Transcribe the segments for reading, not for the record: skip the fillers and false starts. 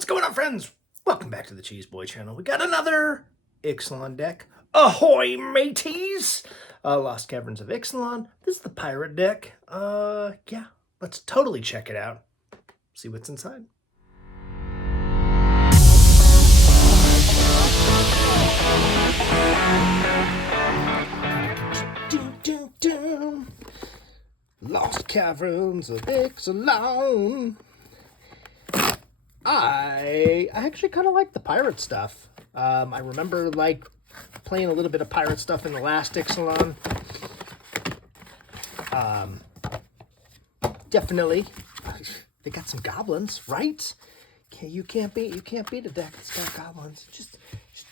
What's going on, friends? Welcome back to the Cheese Boy channel. We got another Ixalan deck. Ahoy, mateys! Lost Caverns of Ixalan. This is the pirate deck. Yeah, let's totally check it out. See what's inside. Lost Caverns of Ixalan. I actually kind of like the pirate stuff. I remember like playing a little bit of pirate stuff in the last Ixalan. Definitely, they got some goblins, right? You can't beat a deck that's got goblins. Just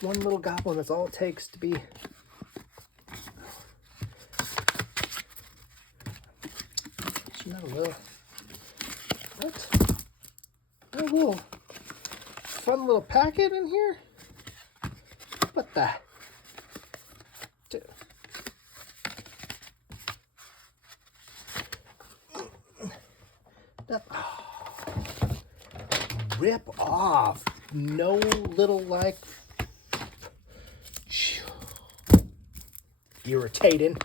one little goblin. That's all it takes to be. Not a little. What? A little fun little packet in here. What the? That, rip off. No little like irritating.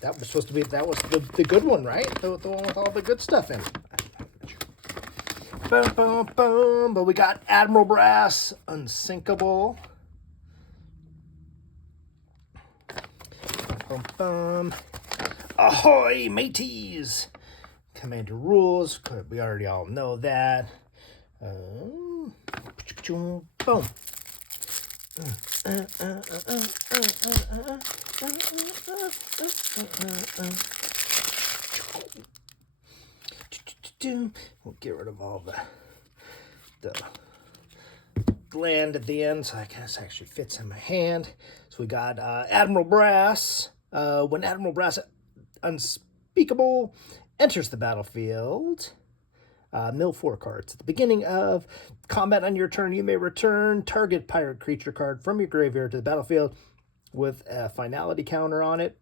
That was supposed to be, that was the good one, right? The one with all the good stuff in it. Boom, boom, boom. But we got Admiral Brass, Unsinkable. Boom, boom. Ahoy, mateys! Commander rules. We already all know that. Boom. We'll get rid of all the land at the end, so I guess actually fits in my hand. So we got Admiral Brass. When Admiral Brass Unspeakable enters the battlefield, mill 4 cards. At the beginning of combat on your turn, you may return target pirate creature card from your graveyard to the battlefield with a finality counter on it.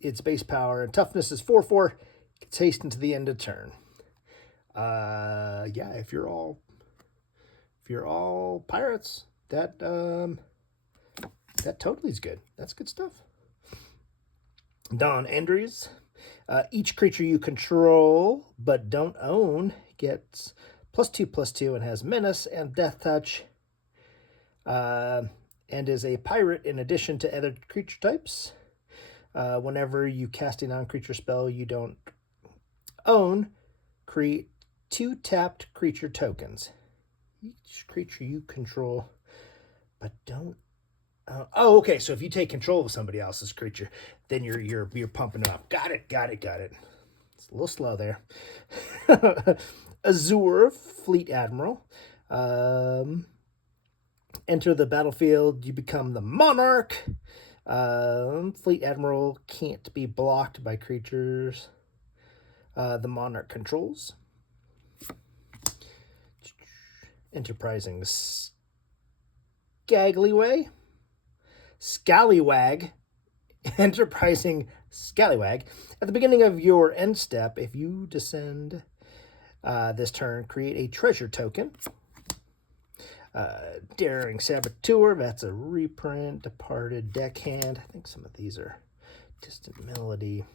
Its base power and toughness is 4/4. Gets haste into the end of turn. Yeah, if you're all pirates, that totally is good. That's good stuff. Don Andrews. Each creature you control but don't own gets +2/+2 and has menace and death touch, and is a pirate in addition to other creature types. Whenever you cast a non-creature spell you don't own, create 2 tapped creature tokens. Each creature you control but don't. Oh, okay. So if you take control of somebody else's creature, then you're pumping it up. Got it. It's a little slow there. Azure, Fleet Admiral. Enter the battlefield. You become the Monarch. Fleet Admiral can't be blocked by creatures the Monarch controls. Enterprising Scallywag. Enterprising Scallywag. At the beginning of your end step, if you descend this turn, create a treasure token. Daring Saboteur, that's a reprint. Departed Deckhand. I think some of these are Distant Melody.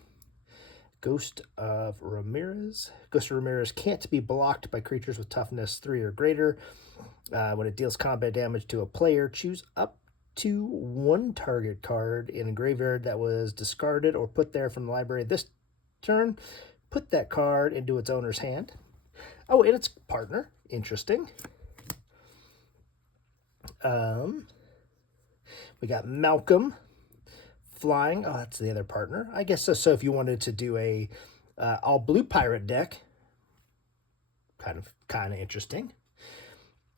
Ghost of Ramirez. Ghost of Ramirez can't be blocked by creatures with toughness 3 or greater. When it deals combat damage to a player, choose up to 1 target card in a graveyard that was discarded or put there from the library this turn. Put that card into its owner's hand. Oh, and its partner. Interesting. We got Malcolm. Flying. Oh, that's the other partner. I guess so. So if you wanted to do a all blue pirate deck, kind of interesting.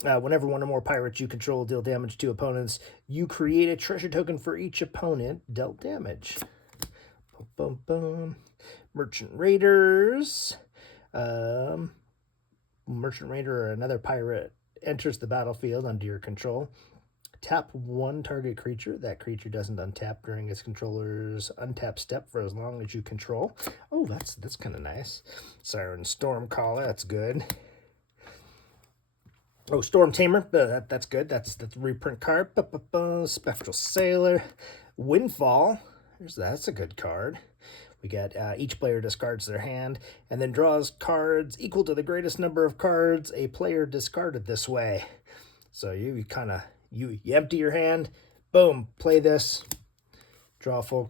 Whenever one or more pirates you control deal damage to opponents, you create a treasure token for each opponent dealt damage. Boom, boom, boom. Merchant Raiders. Merchant Raider or another pirate enters the battlefield under your control. Tap 1 target creature. That creature doesn't untap during its controller's untap step for as long as you control. Oh, that's kind of nice. Siren Stormcaller, that's good. Oh, Storm Tamer. That's good. That's the reprint card. Spectral Sailor. Windfall. That's a good card. We got each player discards their hand and then draws cards equal to the greatest number of cards a player discarded this way. So you kind of you empty your hand, boom, play this, draw a full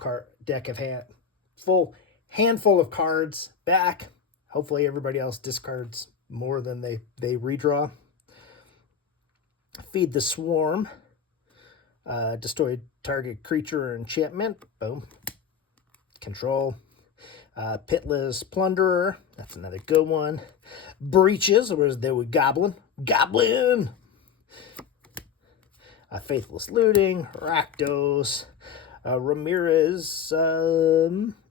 full handful of cards back. Hopefully everybody else discards more than they redraw. Feed the Swarm. Destroy target creature or enchantment. Boom. Control. Pitless Plunderer. That's another good one. Breaches. Where's there with Goblin? Goblin! Faithless Looting. Rakdos. Ramirez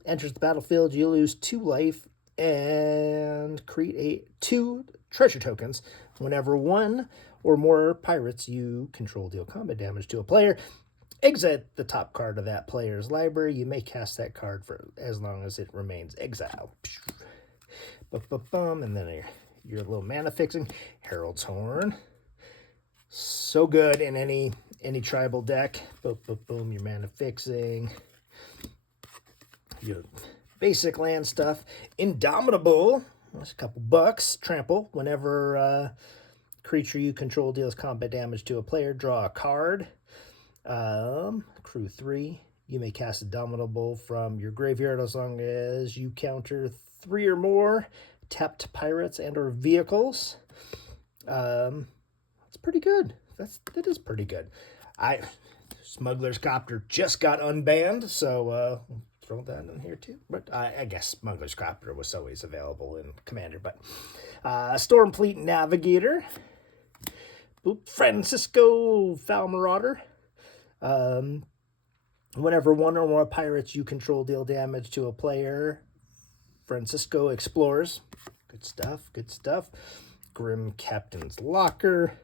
enters the battlefield. You lose 2 life and create 2 treasure tokens whenever 1 or more pirates you control deal combat damage to a player. Exit the top card of that player's library. You may cast that card for as long as it remains exiled. And then your little mana fixing. Herald's Horn. So good in any tribal deck. Boom, your mana fixing. Your basic land stuff. Indomitable. That's a couple bucks. Trample. Whenever creature you control deals combat damage to a player, draw a card. Crew 3. You may cast Indomitable from your graveyard as long as you counter 3 or more tapped pirates and or vehicles. That's pretty good. That is pretty good. Smuggler's Copter just got unbanned, so throw that in here too. But I guess Smuggler's Copter was always available in Commander. But Stormfleet Navigator. Francisco Foul Marauder. Whenever 1 or more pirates you control deal damage to a player, Francisco explores. Good stuff. Grim Captain's Locker.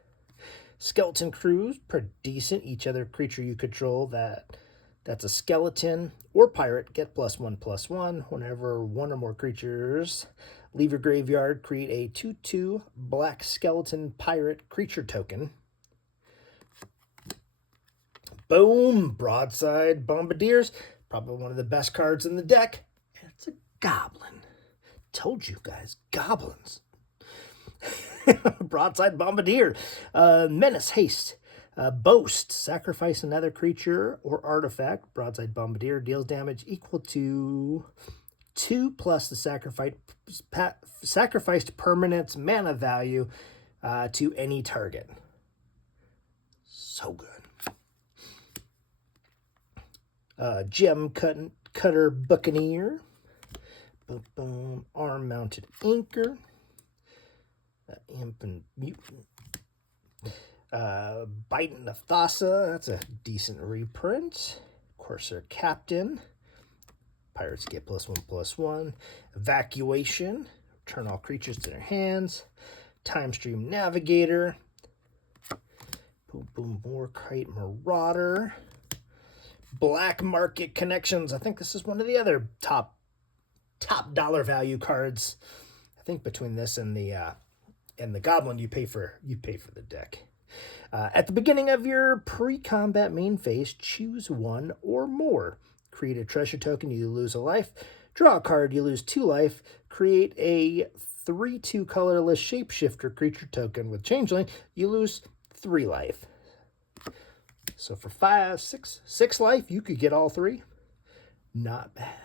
Skeleton Crews, pretty decent. Each other creature you control that's a skeleton or pirate, get +1/+1. Whenever 1 or more creatures leave your graveyard, create a 2/2 black skeleton pirate creature token. Boom! Broadside Bombardiers. Probably one of the best cards in the deck. It's a goblin. Told you guys, goblins. Broadside Bombardier. Menace Haste. Boast. Sacrifice another creature or artifact. Broadside Bombardier deals damage equal to 2 plus the sacrificed permanent's mana value to any target. So good. Gem Cutter Buccaneer. Arm Mounted Anchor. Imp and Mutant. Biden of Thassa. That's a decent reprint. Corsair Captain. Pirates get +1/+1. Evacuation. Return all creatures to their hands. Time Stream Navigator. Moorkite Marauder. Black Market Connections. I think this is one of the other top dollar value cards. I think between this and the Goblin, you pay for the deck. At the beginning of your pre-combat main phase, choose 1 or more. Create a treasure token, you lose a life. Draw a card, you lose 2 life. Create a 3/2 colorless shapeshifter creature token with changeling, you lose 3 life. So for 6 life, you could get all 3. Not bad.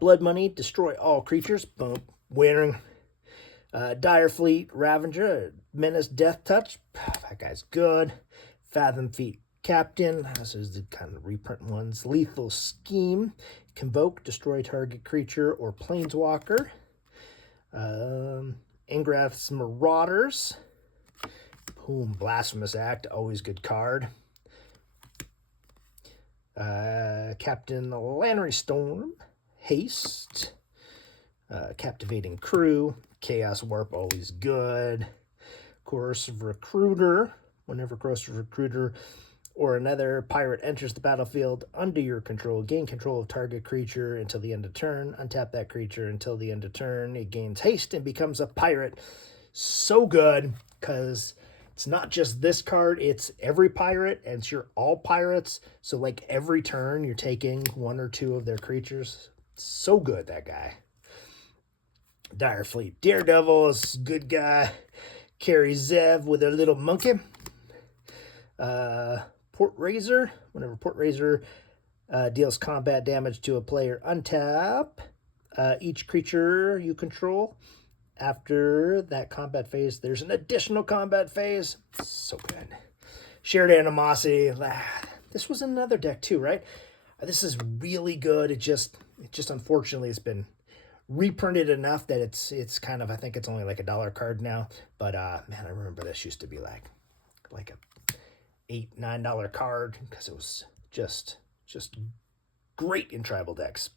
Blood Money, destroy all creatures. Boom, winning. Dire Fleet Ravager, Menace Death Touch. That guy's good. Fathom Fleet Captain. This is the kind of reprint ones. Lethal Scheme. Convoke, destroy target creature or planeswalker. Ingrath's Marauders. Boom, Blasphemous Act, always good card. Captain Lannery Storm. Haste. Captivating Crew. Chaos Warp, always good. Coercive Recruiter. Whenever Coercive Recruiter or another pirate enters the battlefield under your control, gain control of target creature until the end of turn. Untap that creature until the end of turn. It gains haste and becomes a pirate. So good, because it's not just this card, it's every pirate, and it's your all pirates. So like every turn, you're taking one or two of their creatures. So good, that guy. Dire Fleet Daredevil is a good guy. Carry Zev with a little monkey. Port Razor. Whenever Port Razor deals combat damage to a player, untap each creature you control. After that combat phase, there's an additional combat phase. So good. Shared Animosity. This was in another deck too, right? This is really good. It just unfortunately it's been reprinted enough that it's kind of, I think it's only like $1 card now. But man, I remember this used to be like a $8-9 card, because it was just great in tribal decks.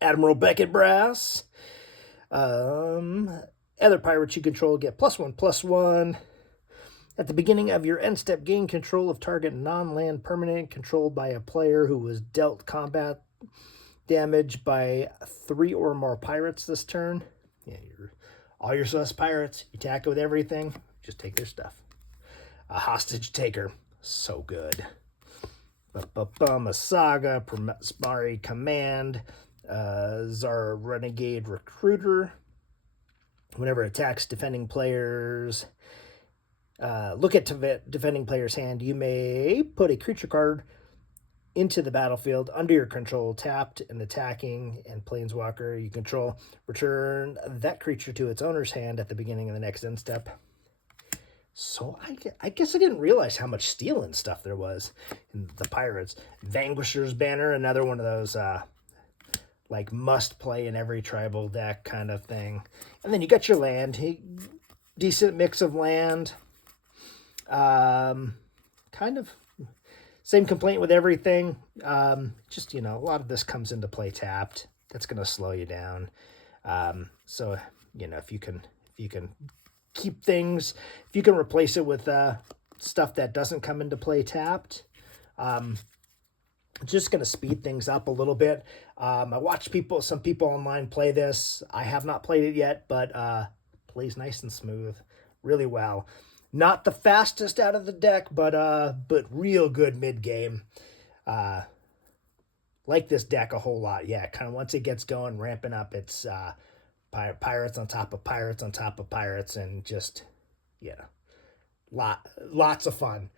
Admiral Beckett Brass. Other pirates you control get +1/+1. At the beginning of your end step, gain control of target non-land permanent controlled by a player who was dealt combat damage by 3 or more pirates this turn. Yeah, all your sus pirates, you attack with everything, just take their stuff. A Hostage Taker, so good. A Saga, Prismari Command, Zara Renegade Recruiter. Whenever it attacks defending players, look at defending player's hand. You may put a creature card into the battlefield under your control, tapped and attacking, and planeswalker you control. Return that creature to its owner's hand at the beginning of the next end step. So I guess I didn't realize how much stealing stuff there was in the Pirates. Vanquisher's Banner, another one of those like must play in every tribal deck kind of thing. And then you got your land, decent mix of land. Kind of same complaint with everything. Just, a lot of this comes into play tapped. That's going to slow you down. So, if you can keep things, if you can replace it with stuff that doesn't come into play tapped, just going to speed things up a little bit. I watched some people online play this. I have not played it yet, but plays nice and smooth, really well. Not the fastest out of the deck, but real good mid game. Like this deck a whole lot. Yeah, kind of once it gets going, ramping up, it's pirates on top of pirates on top of pirates, and just lots of fun.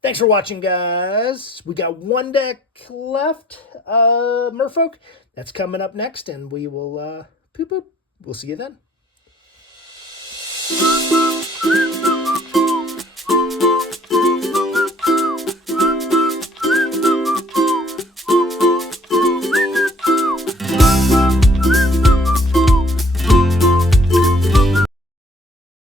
Thanks for watching, guys. We got one deck left, Merfolk. That's coming up next, and we will poop. We'll see you then.